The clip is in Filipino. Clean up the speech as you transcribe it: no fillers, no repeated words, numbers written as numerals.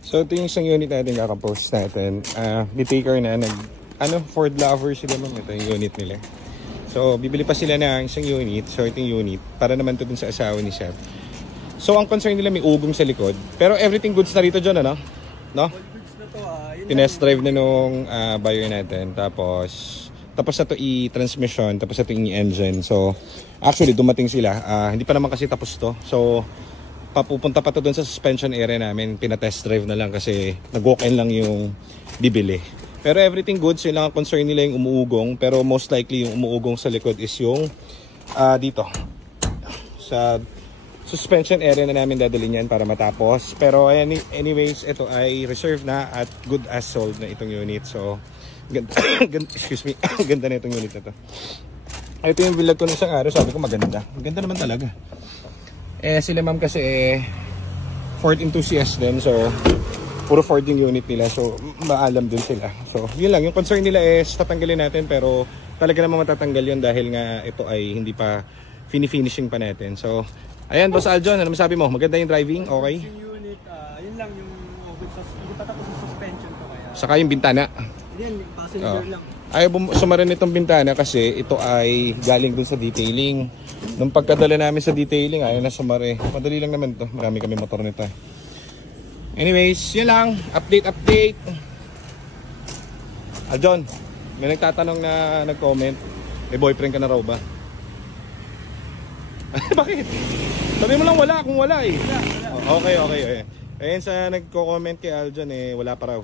So ito yung isang unit natin kakapost natin. Ditaker na Ford lover sila ma'am. Ito yung unit nila. So bibili pa sila ng isang unit, sorting unit, para naman to dun sa asawa ni Chef. So ang concern nila may ugong sa likod. Pero everything goods na rito dyan, ano? No? Tinest drive na nung buyer natin. Tapos na to i-transmission, tapos na to i-engine. So actually dumating sila. Hindi pa naman kasi tapos to. So papupunta pa to dun sa suspension area namin. Pinatest drive na lang kasi nag-walk-in lang yung bibili. Pero everything goods, yun lang ang concern nila yung umuugong. Pero most likely yung umuugong sa likod is yung dito. Sa suspension area na namin dadalhin yan para matapos. Pero anyways, ito ay reserve na at good as sold na itong unit. So, excuse me, ganda na itong unit na to. Ito yung vlog ko ng isang araw, sabi ko maganda. Maganda naman talaga. Sila ma'am kasi Ford enthusiast din, so puro Ford yung unit nila, so maalam din sila. So yun lang, yung concern nila is tatanggalin natin, pero talaga naman matatanggal yun dahil nga ito ay hindi pa finishing pa natin. So ayan, Boss Aljon, ano masabi mo? Maganda yung driving, okay? Yung unit, yun lang yung hindi pa tapos yung suspension ko kaya. Saka yung bintana. Yan, passenger lang. Ayaw sumaran itong bintana kasi ito ay galing dun sa detailing. Nung pagkadala namin sa detailing, ayaw na sumari. Madali lang naman to. Marami kami motor nito. Anyways, yun lang. Update. Aljon, may nagtatanong na nag-comment. May boyfriend ka na raw ba? Bakit? Sabi mo lang wala kung wala eh. Wala. Okay. Ayun sa nagko-comment kay Aljon wala pa raw.